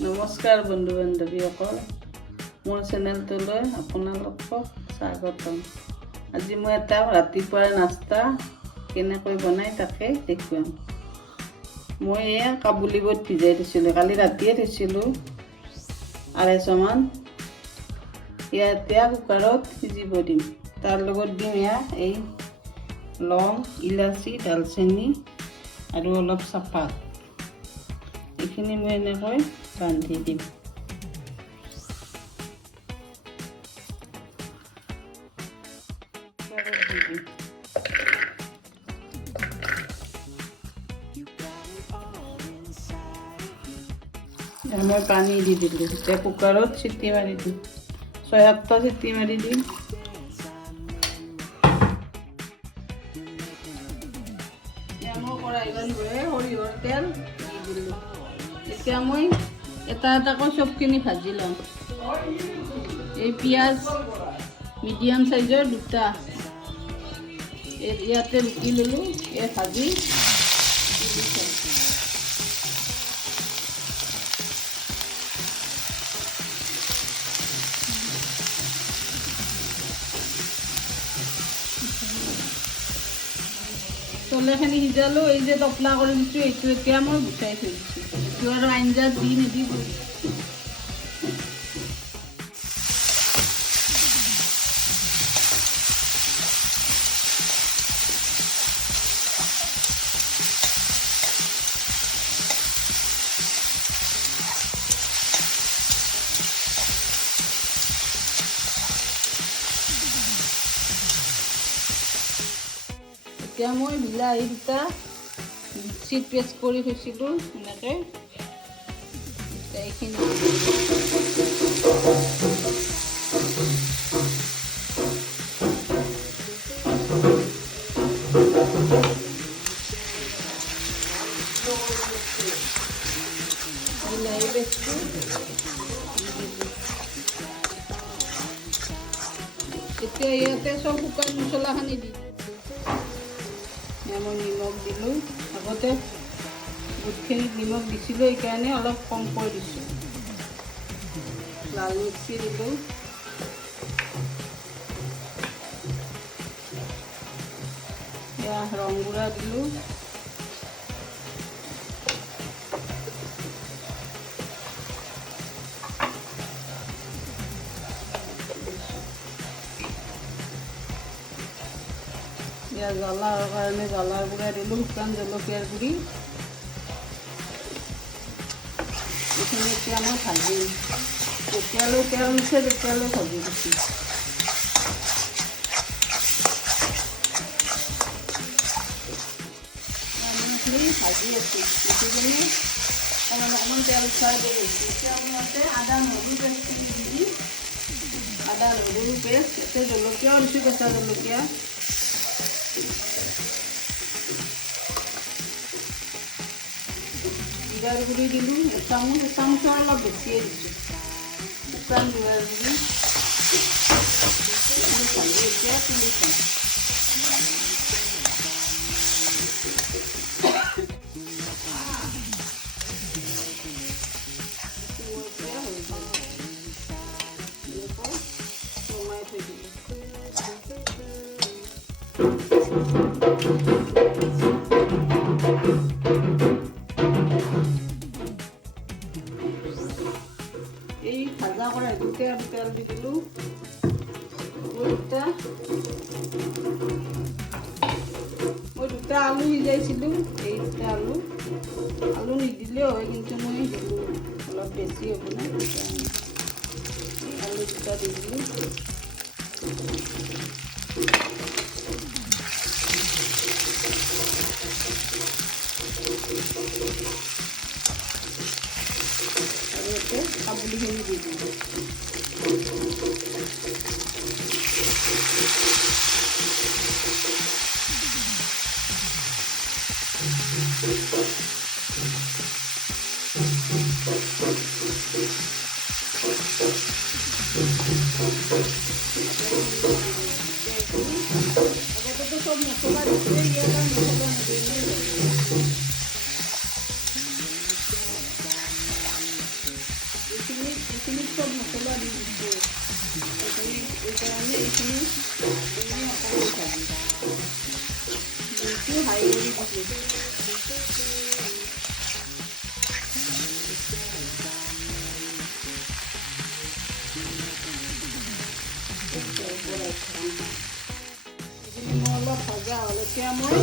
নমস্কাৰ বন্ধু বান্ধৱীসকল, মোৰ চেনেলটোলৈ আপোনালোকক স্বাগতম। আজি মই এটা ৰাতিপুৱাৰ নাস্তা কেনেকৈ বনাই তাকে দেখুৱাম। মই এয়া কাবুলী বুট ভিজাই থৈছিলোঁ, কালি ৰাতিয়ে থৈছিলোঁ 250 মান। এতিয়া কুকাৰত সিজিব দিম। তাৰ লগত দিম এয়া এই লং, ইলাচি, দালচেনি আৰু অলপ চাহপাত। এইখিনি মই এনেকৈ বান্ধি দিম। মই পানী দি দিলোঁ। এতিয়া কুকাৰত চিটি মাৰি দিম, 6-7টা চিটি মাৰি দিম। এতিয়া মই কড়াইখন লৈ সৰিয়হৰ তেল দি দিলোঁ। এতিয়া মই এটা এটাকৈ চবখিনি ভাজি লওঁ। এই পিঁয়াজ মিডিয়াম চাইজৰ 2টা ইয়াতে ৰুকি ল'লোঁ, এই ভাজি চলেখিনি সিজালোঁ। এই যে টপলা কৰি দিছোঁ, এইটো এতিয়া মই গুচাই থৈ দিছোঁ। এইটো আৰু আঞ্জাত দি নিদিব। এতিয়া মই বিলাহী 2টা মিক্সিত পেষ্ট কৰি থৈছিলোঁ এনেকৈ। এইখিনি বিলাহী পেষ্টটো এতিয়া ইয়াতে চব শুকান মছলাখিনি দি মই নিমখ দিলোঁ। আগতে বুটখিনিত নিমখ দিছিলোঁ, সেইকাৰণে অলপ কমকৈ দিছোঁ। লাল মিৰ্চি দিলোঁ, এয়া ৰং গুড়া দিলোঁ, এয়া জ্বলাৰ কাৰণে জ্বলাৰ গুড়া দিলোঁ, শুকান জলকীয়াৰ গুড়ি। এইখিনি এতিয়া মই ভাজিম। যেতিয়ালৈ তেল উঠে তেতিয়ালৈ ভাজি দিছোঁ। ভাজি আছোঁ, এইখিনি অকণমান তেল উঠাই দি গৈছোঁ। এতিয়া মই ইয়াতে আদা নহৰু পেষ্টখিনি দি আদা নহৰু পেষ্ট, ইয়াতে জলকীয়াও দিছোঁ, কেঁচা জলকীয়া। জিৰাৰ গুড়ি দিলোঁ এচামুচৰ অলপ বেছিয়ে দিছোঁ। শুকান জিৰাৰ গুড়ি ভাজি এতিয়া তুলি থওঁ। নমাই থৈ দিলোঁ। এই ভাজা কৰা এইটোতে আৰু তেল দি দিলোঁ। মই 2টা আলু সিজাইছিলোঁ, এই 2টা আলু নিদিলেও হয়, কিন্তু মই দিলোঁ, অলপ বেছি হ'ব না। আলু 2টা দি দিলোঁ। আৰু ইয়াতে কাবুলীখিনি দি দিলোঁ। আগতে সব মছলা দিছিলে, ইয়াত আৰু মছলা নিদিলে। চব মছলা দি দিছোঁ এইকাৰণে এইখিনি অকণমান জুইটো হাই কৰি দিছোঁ। এইখিনি মই অলপ ভজা হ'ল, এতিয়া মই